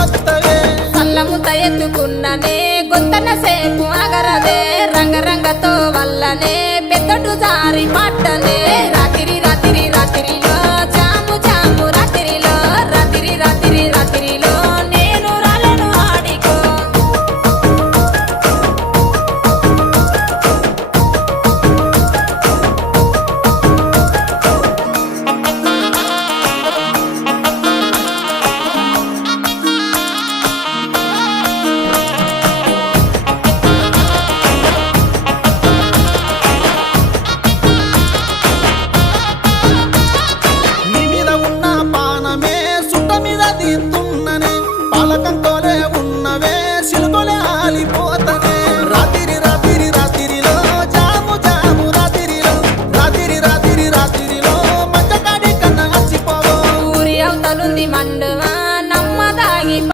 కొత్తవే సల్లముత ఎత్తుకున్ననే గొంతన సేపు అగరదే రంగరంగతో వల్లనే పెద్దటు జారి పట్టనే రాత్రి రాత్రి రాత్రిలో జాము జాము రాత్రిలో రాత్రి రాత్రి రాత్రిలో నేను రాలను ఆడికో నీ మీద ఉన్న పానమే సుట్ట మీద దిత్తున్ననే పాలకంతోలే ఉన్నవే సిలుకొలే